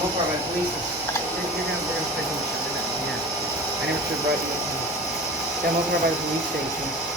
motor by police. We're gonna take a look at that. Yeah. I never should write you. Yeah, motor by the police station.